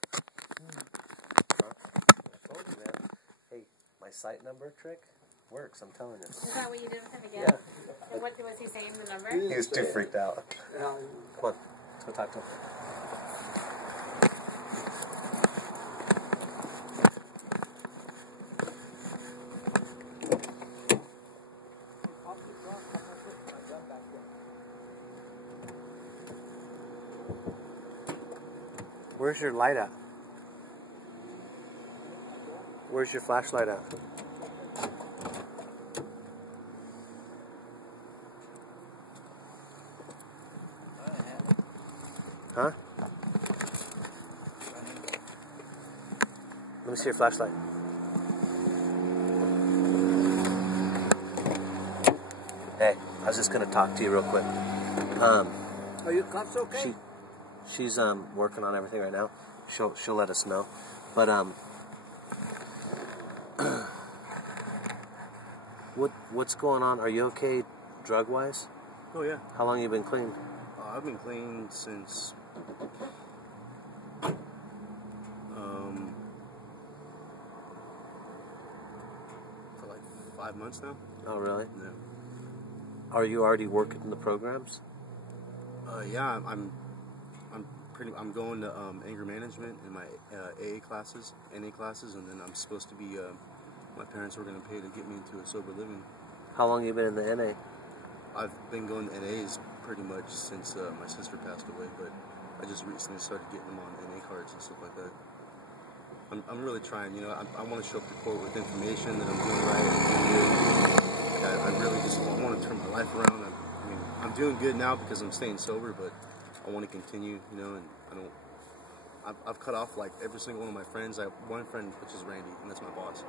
go. Huh? I told you, man. Hey, my site number trick works, I'm telling you. Is that what you did with him again? Yeah. And what was he saying, the number? He was too freaked out. Come on, let's go talk to him. Where's your light at? Where's your flashlight at? Huh? Let me see your flashlight. Hey, I was just gonna talk to you real quick. Are your cuffs okay? She's working on everything right now. She'll let us know. But what's going on? Are you okay drug wise? Oh yeah. How long you been clean? I've been clean since for like 5 months now. Oh really? Yeah. Are you already working in the programs? Yeah, I'm going to anger management in my AA classes, NA classes, and then I'm supposed to be. My parents were going to pay to get me into a sober living. How long you been in the NA? I've been going to NAs pretty much since my sister passed away, but I just recently started getting them on NA cards and stuff like that. I'm really trying, you know. I want to show up to court with information that I'm doing right and doing good. Like I really just want to turn my life around. I mean, I'm doing good now because I'm staying sober, but I want to continue, you know, and I've cut off like every single one of my friends. I have one friend, which is Randy, and that's my boss.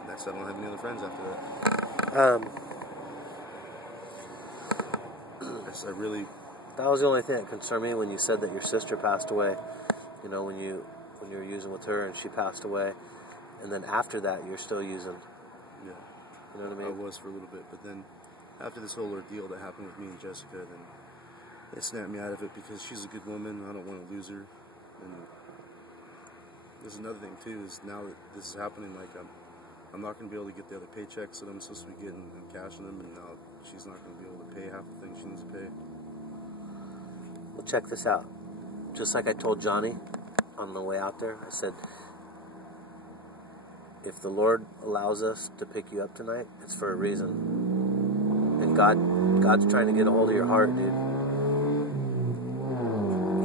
And that's I don't have any other friends after that. Yes, I really. That was the only thing that concerned me when you said that your sister passed away. You know, when you were using with her and she passed away, and then after that you're still using. Yeah. You know what I mean? I was for a little bit, but then after this whole ordeal that happened with me and Jessica, then it snapped me out of it because she's a good woman. I don't want to lose her. And there's another thing too, is now that this is happening, like I'm not going to be able to get the other paychecks that I'm supposed to be getting and cashing them, and now she's not going to be able to pay half the things she needs to pay. Well, check this out. Just like I told Johnny on the way out there, I said, if the Lord allows us to pick you up tonight, it's for a reason. And God's trying to get a hold of your heart, dude.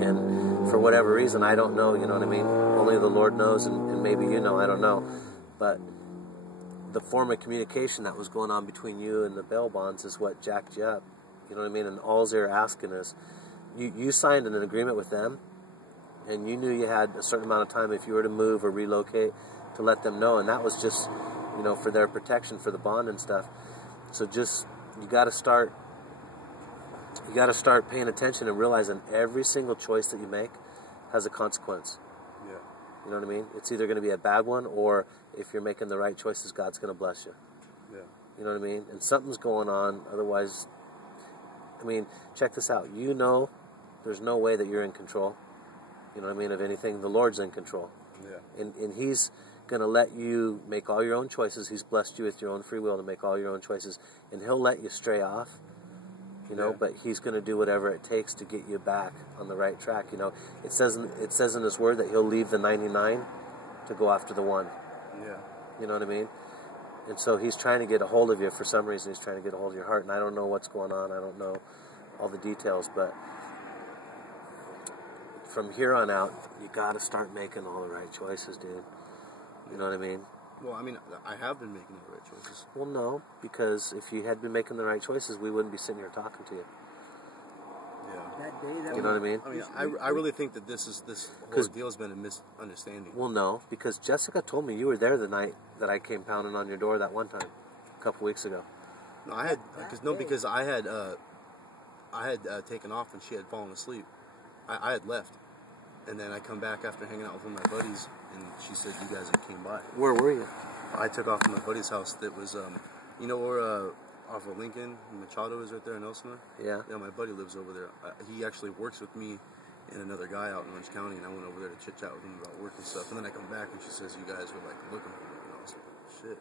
And for whatever reason, I don't know, you know what I mean? Only the Lord knows, and maybe you know, I don't know. But the form of communication that was going on between you and the bail bonds is what jacked you up. You know what I mean? And all they're asking is, you signed an agreement with them, and you knew you had a certain amount of time if you were to move or relocate to let them know, and that was just, you know, for their protection, for the bond and stuff. So just, you got to start paying attention and realizing every single choice that you make has a consequence. Yeah. You know what I mean? It's either going to be a bad one, or if you're making the right choices, God's going to bless you. Yeah. You know what I mean? And something's going on, otherwise, I mean, check this out. You know there's no way that you're in control. You know what I mean? Of anything, the Lord's in control. Yeah. And He's going to let you make all your own choices. He's blessed you with your own free will to make all your own choices. And He'll let you stray off, you know, but He's going to do whatever it takes to get you back on the right track. You know, it says in His Word that He'll leave the 99 to go after the one. Yeah. You know what I mean? And so He's trying to get a hold of you. For some reason, He's trying to get a hold of your heart. And I don't know what's going on. I don't know all the details, but from here on out, you got to start making all the right choices, dude. You know what I mean? Well, I mean, I have been making the right choices. Well, no, because if you had been making the right choices, we wouldn't be sitting here talking to you. Yeah. That day, You know what I mean? I mean, I really think that this ordeal has been a misunderstanding. Well, no, because Jessica told me you were there the night that I came pounding on your door that one time, a couple weeks ago. No, because I had taken off and she had fallen asleep. I had left, and then I come back after hanging out with one of my buddies, and she said you guys had came by. Where were you? I took off to my buddy's house that was, you know where off of Lincoln, Machado is right there in Elsinore? Yeah. Yeah, my buddy lives over there. He actually works with me and another guy out in Orange County, and I went over there to chit chat with him about work and stuff. And then I come back and she says you guys were like looking for me, and I was like, shit.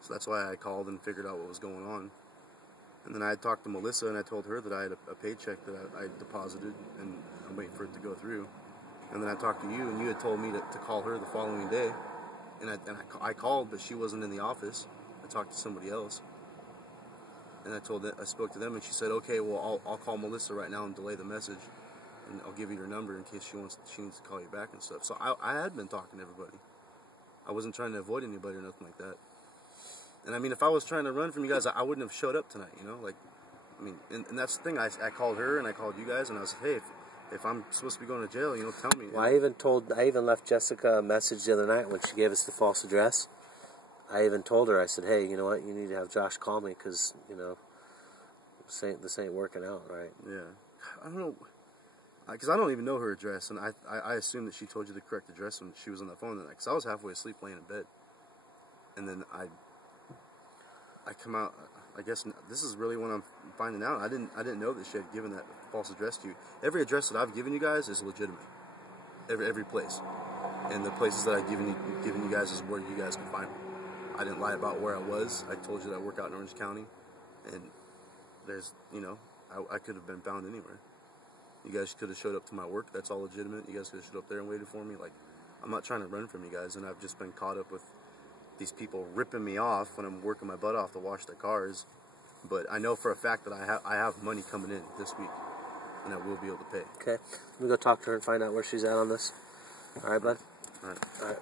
So that's why I called and figured out what was going on. And then I talked to Melissa and I told her that I had a paycheck that I deposited and I'm waiting for it to go through. And then I talked to you and you had told me to call her the following day. And I called, but she wasn't in the office. I talked to somebody else. And I spoke to them and she said, okay, well, I'll call Melissa right now and delay the message. And I'll give you your number in case she needs to call you back and stuff. So I had been talking to everybody. I wasn't trying to avoid anybody or nothing like that. And I mean, if I was trying to run from you guys, I wouldn't have showed up tonight, you know? Like, I mean, and that's the thing. I called her and I called you guys and I was like, hey, if I'm supposed to be going to jail, you know, tell me. Well, I even left Jessica a message the other night when she gave us the false address. I even told her, I said, hey, you know what, you need to have Josh call me because, you know, this ain't working out, right? Yeah. I don't know. Because I don't even know her address, and I assumed that she told you the correct address when she was on the phone that night. Because I was halfway asleep laying in bed. And then I come out. I guess this is really when I'm finding out. I didn't know that she had given that false address to you. Every address that I've given you guys is legitimate. Every place, and the places that I've given you guys is where you guys can find me. I didn't lie about where I was. I told you that I work out in Orange County, and there's, you know, I could have been found anywhere. You guys could have showed up to my work. That's all legitimate. You guys could have showed up there and waited for me. Like, I'm not trying to run from you guys, and I've just been caught up with these people ripping me off when I'm working my butt off to wash their cars. But I know for a fact that I have money coming in this week, and I will be able to pay. Okay. Let me go talk to her and find out where she's at on this. All right, bud? All right. All right.